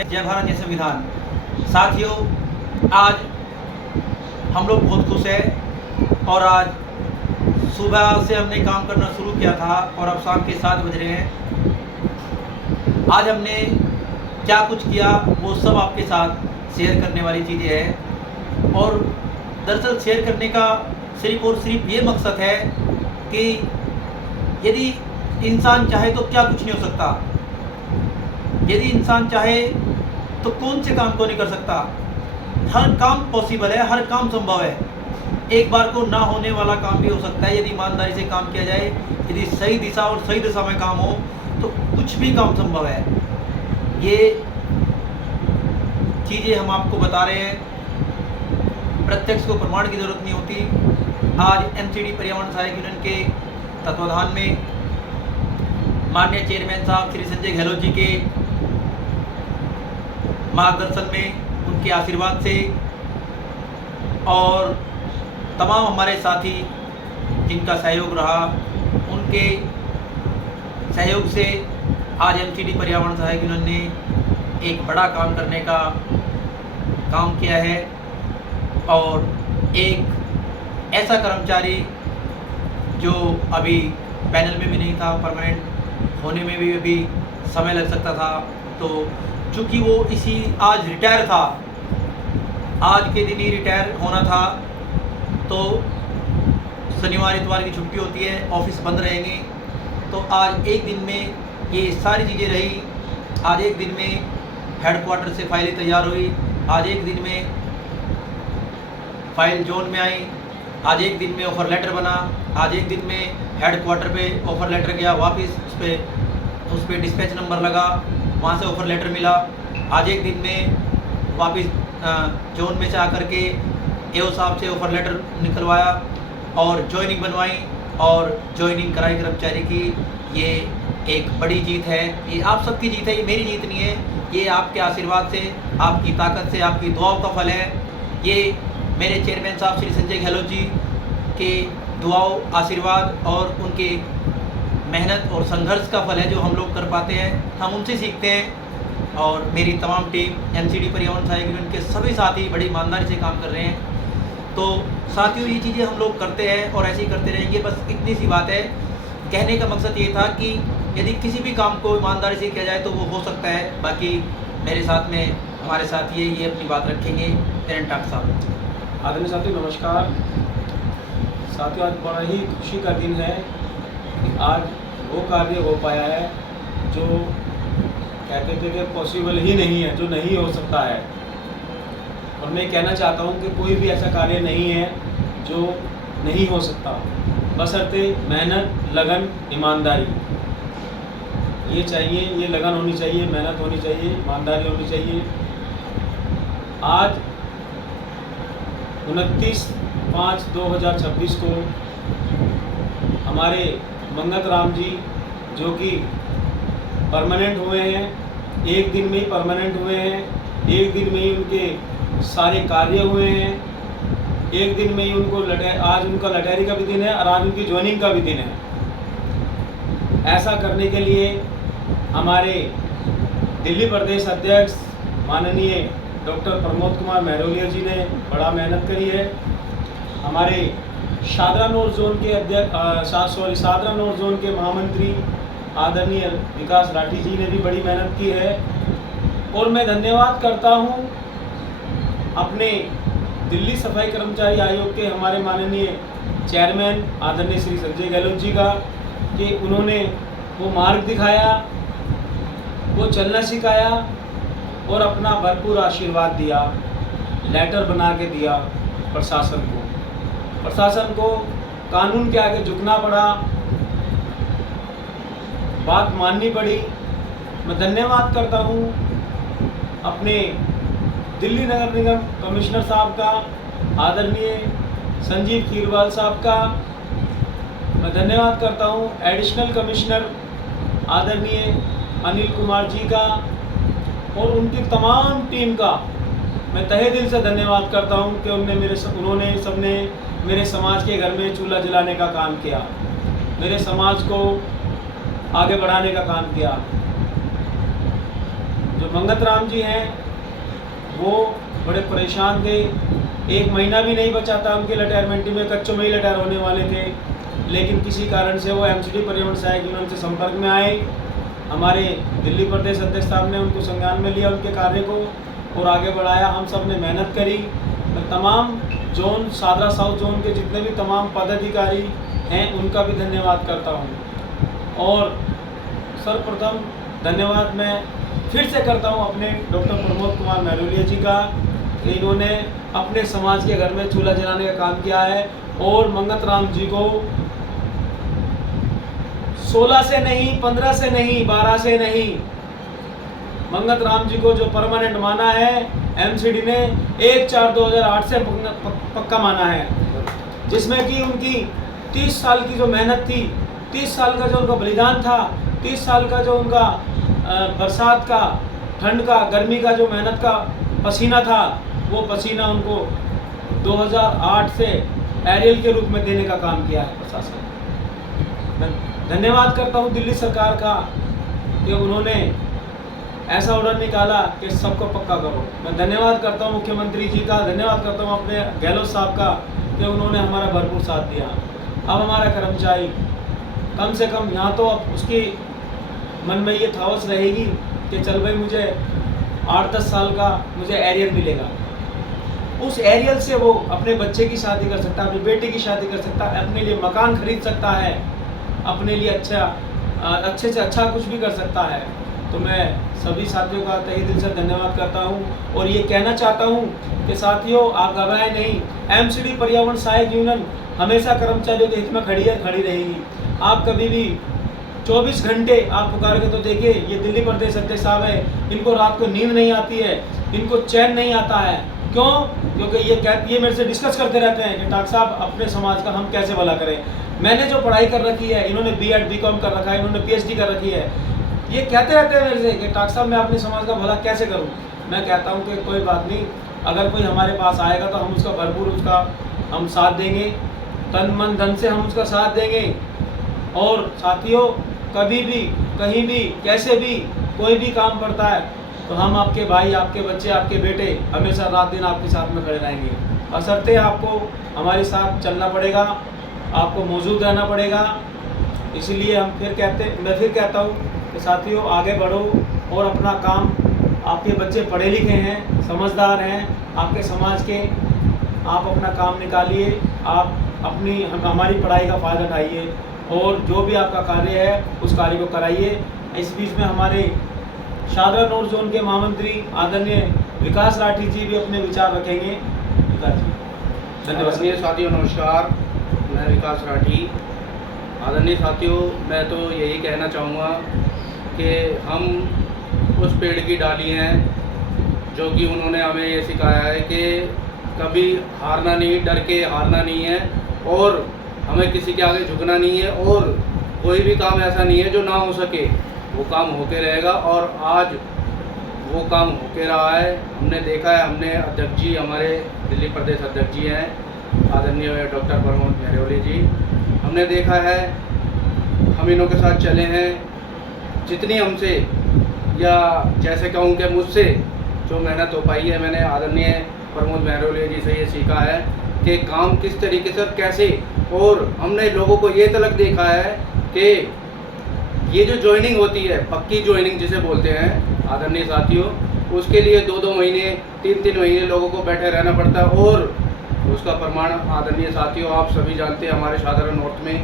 जय भारत जय संविधान। साथियों, आज हम लोग बहुत खुश हैं और आज सुबह से हमने काम करना शुरू किया था और अब शाम के 7 बज रहे हैं। आज हमने क्या कुछ किया वो सब आपके साथ शेयर करने वाली चीज़ें हैं और दरअसल शेयर करने का सिर्फ और सिर्फ ये मकसद है कि यदि इंसान चाहे तो क्या कुछ नहीं हो सकता। यदि इंसान चाहे तो कौन से काम को नहीं कर सकता। हर काम पॉसिबल है, हर काम संभव है। एक बार को ना होने वाला काम भी हो सकता है यदि ईमानदारी से काम किया जाए। यदि सही दिशा और सही दिशा में काम हो तो कुछ भी काम संभव है। ये चीज़ें हम आपको बता रहे हैं, प्रत्यक्ष को प्रमाण की ज़रूरत नहीं होती। आज एमसीडी पर्यावरण सहायक यूनियन के तत्वाधान में माननीय चेयरमैन साहब श्री संजय गहलोत जी के मार्गदर्शन में, उनके आशीर्वाद से और तमाम हमारे साथी जिनका सहयोग रहा, उनके सहयोग से आज एमसीडी पर्यावरण सहायक यूनियन ने एक बड़ा काम करने का काम किया है। और एक ऐसा कर्मचारी जो अभी पैनल में भी नहीं था, परमानेंट होने में भी अभी समय लग सकता था, तो चूँकि वो आज रिटायर था, आज के दिन ही रिटायर होना था, तो शनिवार इतवार की छुट्टी होती है, ऑफिस बंद रहेंगे। तो आज एक दिन में ये सारी चीज़ें रही। आज एक दिन में हेडक्वार्टर से फाइलें तैयार हुई, आज एक दिन में फाइल जोन में आई, आज एक दिन में ऑफ़र लेटर बना, आज एक दिन में हेडक्वार्टर पे ऑफ़र लेटर गया, वापस उस पर डिस्पैच नंबर लगा, वहाँ से ऑफ़र लेटर मिला। आज एक दिन में वापस जोन में से आकर के एओ साहब से ऑफ़र लेटर निकलवाया और जॉइनिंग बनवाई और जॉइनिंग कराई कर्मचारी की। ये एक बड़ी जीत है, ये आप सबकी जीत है, ये मेरी जीत नहीं है। ये आपके आशीर्वाद से, आपकी ताकत से, आपकी दुआओं का फल है। ये मेरे चेयरमैन साहब श्री संजय गहलोत जी के दुआओं, आशीर्वाद और उनके मेहनत और संघर्ष का फल है जो हम लोग कर पाते हैं। हम उनसे सीखते हैं और मेरी तमाम टीम एमसीडी पर्यावरण सहायक यूनियन के सभी साथी बड़ी ईमानदारी से काम कर रहे हैं। तो साथियों, ये चीज़ें हम लोग करते हैं और ऐसे ही करते रहेंगे। बस इतनी सी बात है। कहने का मकसद ये था कि यदि किसी भी काम को ईमानदारी से किया जाए तो वो हो सकता है। बाकी मेरे साथ में हमारे साथी ये अपनी बात रखेंगे। पेरेंट टाक साहब। आदरणीय साथियों, नमस्कार। साथियों, आज बड़ा ही खुशी का दिन है कि आज वो कार्य हो पाया है जो कहते थे कि पॉसिबल ही नहीं है, जो नहीं हो सकता है। और मैं कहना चाहता हूँ कि कोई भी ऐसा कार्य नहीं है जो नहीं हो सकता, बशर्ते मेहनत, लगन, ईमानदारी ये चाहिए। ये लगन होनी चाहिए, मेहनत होनी चाहिए, ईमानदारी होनी चाहिए। आज 29/5/2026 को हमारे मंगत राम जी जो कि परमानेंट हुए हैं, एक दिन में ही परमानेंट हुए हैं, एक दिन में ही उनके सारे कार्य हुए हैं, एक दिन में ही उनको आज उनका लटैरी का भी दिन है और आज उनकी ज्वाइनिंग का भी दिन है। ऐसा करने के लिए हमारे दिल्ली प्रदेश अध्यक्ष माननीय डॉक्टर प्रमोद कुमार महरोलिया जी ने बड़ा मेहनत करी है। हमारे शादरा नॉर्थ जोन के शादरा नॉर्थ जोन के महामंत्री आदरणीय विकास राठी जी ने भी बड़ी मेहनत की है। और मैं धन्यवाद करता हूं अपने दिल्ली सफाई कर्मचारी आयोग के हमारे माननीय चेयरमैन आदरणीय श्री संजय गहलोत जी का, कि उन्होंने वो मार्ग दिखाया, वो चलना सिखाया और अपना भरपूर आशीर्वाद दिया, लेटर बना के दिया। प्रशासन को कानून के आगे झुकना पड़ा, बात माननी पड़ी। मैं धन्यवाद करता हूँ अपने दिल्ली नगर निगम कमिश्नर साहब का, आदरणीय संजीव खीरवाल साहब का। मैं धन्यवाद करता हूँ एडिशनल कमिश्नर आदरणीय अनिल कुमार जी का और उनकी तमाम टीम का मैं तहे दिल से धन्यवाद करता हूँ कि उन्होंने सबने मेरे समाज के घर में चूल्हा जलाने का काम किया, मेरे समाज को आगे बढ़ाने का काम किया। जो जो मंगत राम जी हैं वो बड़े परेशान थे, 1 महीना भी नहीं बचा था उनके रिटायरमेंट में, कच्चों में ही रिटायर होने वाले थे, लेकिन किसी कारण से वो एमसीडी पर्यावरण सहायक यूनियन से संपर्क में आए। हमारे दिल्ली प्रदेश अध्यक्ष साहब ने उनको संज्ञान में लिया उनके कार्य को और आगे बढ़ाया। हम सब ने मेहनत करी। मैं तमाम जोन शादरा साउथ जोन के जितने भी तमाम पदाधिकारी हैं उनका भी धन्यवाद करता हूँ। और सर्वप्रथम धन्यवाद मैं फिर से करता हूँ अपने डॉक्टर प्रमोद कुमार महरोलिया जी का, कि इन्होंने अपने समाज के घर में चूल्हा जलाने का काम किया है और मंगत राम जी को 16 से नहीं, 15 से नहीं, 12 से नहीं, मंगत राम जी को जो परमानेंट माना है एमसीडी ने 1/4/2008 से पक्का माना है, जिसमें कि उनकी 30 साल की जो मेहनत थी, 30 साल का जो उनका बलिदान था, 30 साल का जो उनका बरसात का, ठंड का, गर्मी का जो मेहनत का पसीना था, वो पसीना उनको 2008 से एरियल के रूप में देने का काम किया है प्रशासन। मैं धन्यवाद करता हूँ दिल्ली सरकार का कि उन्होंने ऐसा ऑर्डर निकाला कि सबको पक्का करो। मैं धन्यवाद करता हूँ मुख्यमंत्री जी का, धन्यवाद करता हूँ अपने गहलोत साहब का कि उन्होंने हमारा भरपूर साथ दिया। अब हमारा कर्मचारी कम से कम यहाँ तो अब उसकी मन में ये थावस रहेगी कि चल भाई मुझे 8-10 साल का मुझे एरियल मिलेगा, उस एरियल से वो अपने बच्चे की शादी कर सकता है, अपनी बेटी की शादी कर सकता है, अपने लिए मकान खरीद सकता है, अपने लिए अच्छे से अच्छा कुछ भी कर सकता है। तो मैं सभी साथियों का तहे दिल से धन्यवाद करता हूं और ये कहना चाहता हूं कि साथियों आप घबराएं नहीं, एमसीडी पर्यावरण सहायक यूनियन हमेशा कर्मचारियों के हित में खड़ी रहेगी। आप कभी भी 24 घंटे आप पुकारोगे तो देखिए ये दिल्ली प्रदेश अध्यक्ष साहब है, इनको रात को नींद नहीं आती है, इनको चैन नहीं आता है। क्यों? क्योंकि ये मेरे से डिस्कस करते रहते हैं कि डॉक्टर साहब अपने समाज का हम कैसे भला करें। मैंने जो पढ़ाई कर रखी है, इन्होंने बीएड बीकॉम कर रखा है, इन्होंने पीएचडी कर रखी है, ये कहते रहते हैं मेरे से कि डॉक्टर साहब मैं अपने समाज का भला कैसे करूं। मैं कहता हूं कि कोई बात नहीं, अगर कोई हमारे पास आएगा तो हम उसका भरपूर हम साथ देंगे, तन मन धन से हम उसका साथ देंगे। और साथियों कभी भी कहीं भी कैसे भी कोई भी काम पड़ता है तो हम आपके भाई, आपके बच्चे, आपके बेटे हमेशा रात दिन आपके साथ में खड़े रहेंगे। बशर्ते आपको हमारे साथ चलना पड़ेगा, आपको मौजूद रहना पड़ेगा। इसीलिए मैं फिर कहता हूँ कि साथियों आगे बढ़ो और अपना काम, आपके बच्चे पढ़े लिखे हैं, समझदार हैं, आपके समाज के, आप अपना काम निकालिए, आप हमारी पढ़ाई का फ़ायदा उठाइए और जो भी आपका कार्य है उस कार्य को कराइए। इस बीच में हमारे शादरा नॉर्थ जोन के महामंत्री आदरणीय विकास राठी जी भी अपने विचार रखेंगे। धन्यवाद। साथियों नमस्कार, मैं विकास राठी। आदरणीय साथियों मैं तो यही कहना चाहूँगा कि हम उस पेड़ की डाली हैं जो कि उन्होंने हमें ये सिखाया है कि कभी हारना नहीं, डर के हारना नहीं है और हमें किसी के आगे झुकना नहीं है और कोई भी काम ऐसा नहीं है जो ना हो सके, वो काम होके रहेगा और आज वो काम होके रहा है। हमने देखा है, हमने अध्यक्ष जी, हमारे दिल्ली प्रदेश अध्यक्ष जी हैं आदरणीय डॉक्टर प्रमोद महरोलिया जी, हमने देखा है, हम इन्हों के साथ चले हैं। जितनी हमसे या जैसे कहूँ कि मुझसे जो मेहनत हो पाई है, मैंने आदरणीय प्रमोद महरोलिया जी से ये सीखा है कि काम किस तरीके से कैसे, और हमने लोगों को ये तलक देखा है कि ये जो ज्वाइनिंग होती है, पक्की ज्वाइनिंग जिसे बोलते हैं आदरणीय साथियों, उसके लिए 2-2 महीने 3-3 महीने लोगों को बैठे रहना पड़ता है और उसका प्रमाण आदरणीय साथियों आप सभी जानते हैं, हमारे शादरा नॉर्थ में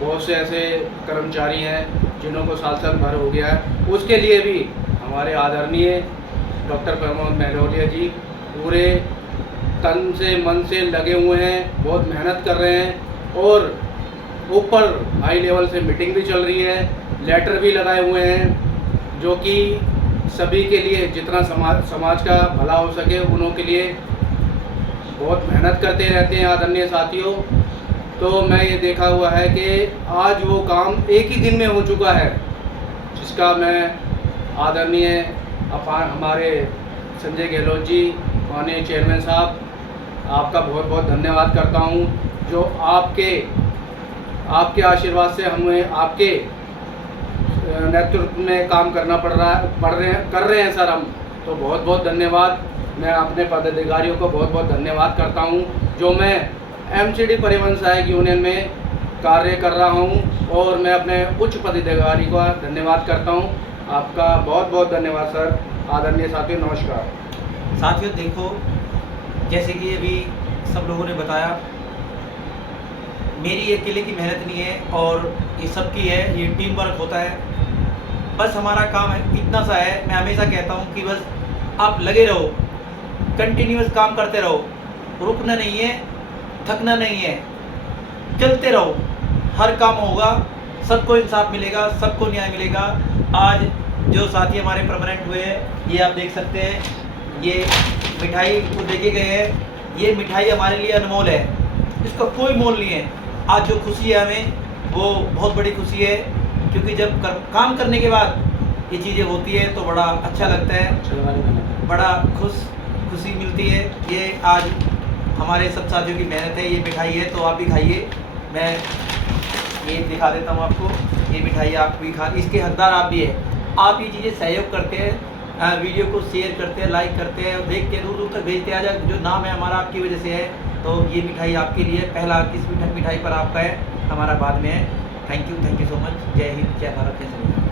बहुत से ऐसे कर्मचारी हैं जिन्हों को साल भर हो गया है। उसके लिए भी हमारे आदरणीय डॉक्टर प्रमोद महरोलिया जी पूरे तन से मन से लगे हुए हैं, बहुत मेहनत कर रहे हैं और ऊपर हाई लेवल से मीटिंग भी चल रही है, लेटर भी लगाए हुए हैं जो कि सभी के लिए जितना समाज का भला हो सके उन्हों के लिए बहुत मेहनत करते रहते हैं आदरणीय साथियों। तो मैं ये देखा हुआ है कि आज वो काम एक ही दिन में हो चुका है, जिसका मैं आदरणीय हमारे संजय गहलोत जी, माननीय चेयरमैन साहब, आपका बहुत बहुत धन्यवाद करता हूँ जो आपके आशीर्वाद से हमें आपके नेतृत्व में काम करना कर रहे हैं सर हम, तो बहुत बहुत धन्यवाद। मैं अपने पदाधिकारियों को बहुत बहुत धन्यवाद करता हूं, जो मैं एमसीडी परिवहन सहायक यूनियन में कार्य कर रहा हूं, और मैं अपने उच्च पदाधिकारी को धन्यवाद करता हूं। आपका बहुत बहुत धन्यवाद सर। आदरणीय साथियों, नमस्कार। साथियों देखो, जैसे कि अभी सब लोगों ने बताया, मेरी अकेले की मेहनत नहीं है और ये सबकी है, ये टीम वर्क होता है। बस हमारा काम है इतना सा है, मैं हमेशा कहता हूँ कि बस आप लगे रहो, कंटिन्यूअस काम करते रहो, रुकना नहीं है, थकना नहीं है, चलते रहो, हर काम होगा, सबको इंसाफ मिलेगा, सबको न्याय मिलेगा। आज जो साथी हमारे परमानेंट हुए हैं, ये आप देख सकते हैं, ये मिठाई को देखे गए हैं, ये मिठाई हमारे लिए अनमोल है, इसका कोई मोल नहीं है। आज जो खुशी है हमें, वो बहुत बड़ी खुशी है, क्योंकि जब काम करने के बाद ये चीज़ें होती है तो बड़ा अच्छा लगता है, बड़ा खुशी मिलती है। ये आज हमारे सब साथियों की मेहनत है, ये मिठाई है, तो आप भी खाइए। मैं ये दिखा देता हूँ आपको, ये मिठाई आप भी खा, इसके हकदार आप भी है। आप ये चीज़ें सहयोग करते हैं, वीडियो को शेयर करते हैं, लाइक करते हैं, देख के दूर दूर तक भेजते हैं। आज जो नाम है हमारा आपकी वजह से है, तो ये मिठाई आपके लिए पहला किस मिठाई पर आपका है, हमारा बाद में है। Thank you so much. जय हिंद, जय भारत, जय संविधान।